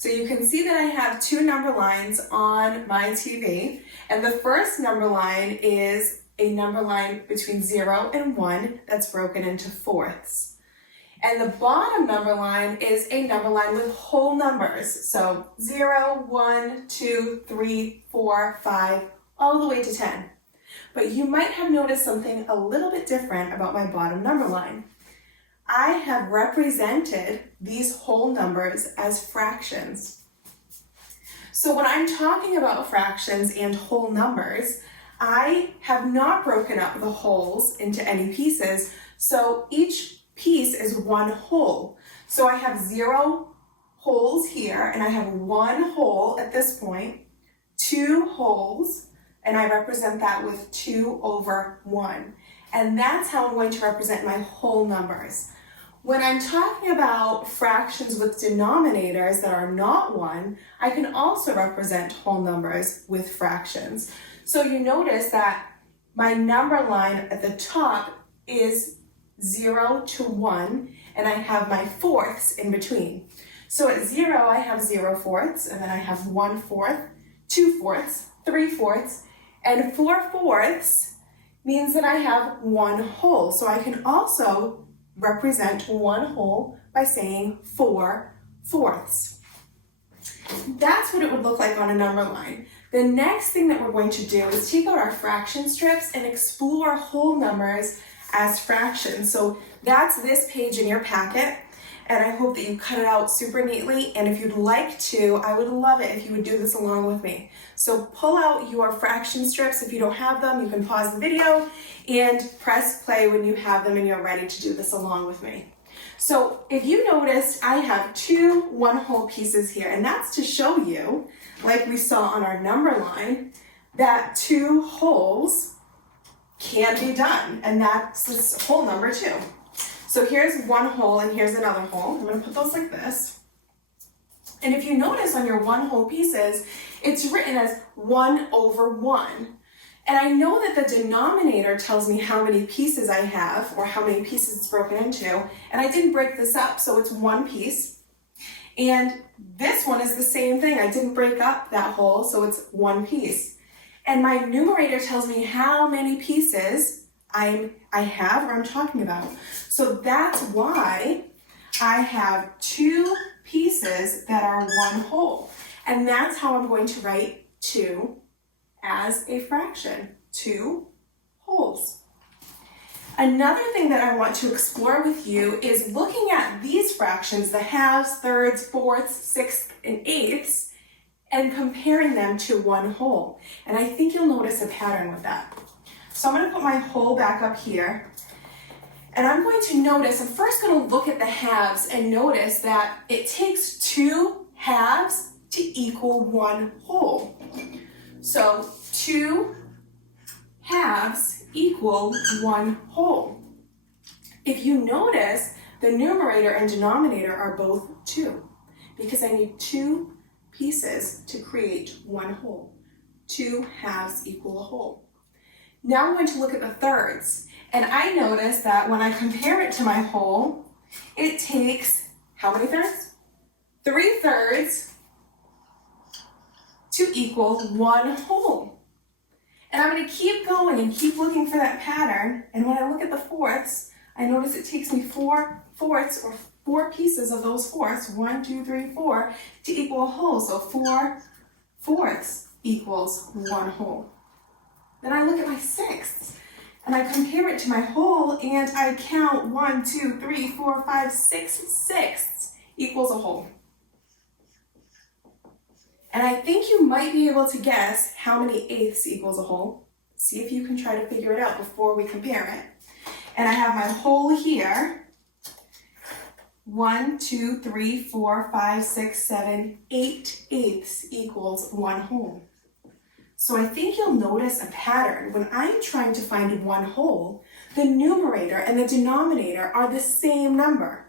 So you can see that I have two number lines on my TV, and the first number line is a number line between 0 and 1 that's broken into fourths. And the bottom number line is a number line with whole numbers. So 0, 1, 2, 3, 4, 5, all the way to 10. But you might have noticed something a little bit different about my bottom number line. I have represented these whole numbers as fractions. So when I'm talking about fractions and whole numbers, I have not broken up the wholes into any pieces, so each piece is one whole. So I have 0 wholes here, and I have 1 whole at this point, 2 wholes, and I represent that with 2 over 1. And that's how I'm going to represent my whole numbers. When I'm talking about fractions with denominators that are not 1, I can also represent whole numbers with fractions. So you notice that my number line at the top is 0 to 1, and I have my fourths in between. So at 0, I have 0 fourths, and then I have 1 fourth, 2 fourths, 3 fourths, and 4 fourths means that I have 1 whole. So I can also represent 1 whole by saying 4 fourths. That's what it would look like on a number line. The next thing that we're going to do is take out our fraction strips and explore whole numbers as fractions. So that's this page in your packet, and I hope that you cut it out super neatly. And if you'd like to, I would love it if you would do this along with me. So pull out your fraction strips. If you don't have them, you can pause the video and press play when you have them and you're ready to do this along with me. So if you noticed, I have 2 1 whole pieces here, and that's to show you, like we saw on our number line, that 2 wholes can be done, and that's this whole number 2. So here's 1 whole and here's another whole. I'm going to put those like this. And if you notice on your 1 whole pieces, it's written as 1 over 1. And I know that the denominator tells me how many pieces I have, or how many pieces it's broken into, and I didn't break this up, so it's 1 piece. And this one is the same thing. I didn't break up that whole, so it's 1 piece. And my numerator tells me how many pieces I have or I'm talking about. So that's why I have 2 pieces that are 1 whole. And that's how I'm going to write 2 as a fraction, 2 wholes. Another thing that I want to explore with you is looking at these fractions, the halves, thirds, fourths, sixths, and eighths, and comparing them to 1 whole. And I think you'll notice a pattern with that. So I'm going to put my whole back up here, and I'm going to notice, I'm first going to look at the halves and notice that it takes 2 halves to equal 1 whole. So 2 halves equal 1 whole. If you notice, the numerator and denominator are both 2, because I need 2 pieces to create 1 whole. 2 halves equal a whole. Now I'm going to look at the thirds, and I notice that when I compare it to my whole, it takes how many thirds? 3 thirds to equal 1 whole. And I'm going to keep going and keep looking for that pattern, and when I look at the fourths, I notice it takes me 4 fourths, or 4 pieces of those fourths, 1, 2, 3, 4, to equal a whole. So 4 fourths equals 1 whole. Then I look at my sixths, and I compare it to my whole, and I count 1, 2, 3, 4, 5, 6 sixths equals a whole. And I think you might be able to guess how many eighths equals a whole. See if you can try to figure it out before we compare it. And I have my whole here. 1, 2, 3, 4, 5, 6, 7, 8 eighths equals 1 whole. So I think you'll notice a pattern. When I'm trying to find 1 whole, the numerator and the denominator are the same number.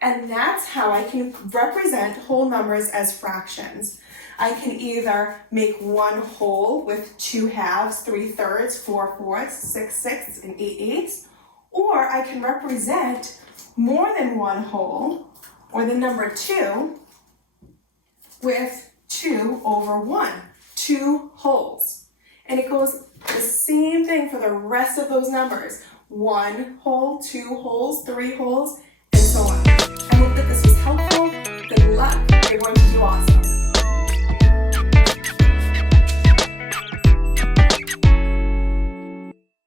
And that's how I can represent whole numbers as fractions. I can either make 1 whole with 2 halves, 3 thirds, 4 fourths, 6 sixths, and 8 eighths, or I can represent more than 1 whole, or the number 2, with 2 over 1, 2 wholes. And it goes the same thing for the rest of those numbers. 1 whole, 2 wholes, 3 wholes, and so on. I hope that this was helpful. Good luck. You're going to do awesome.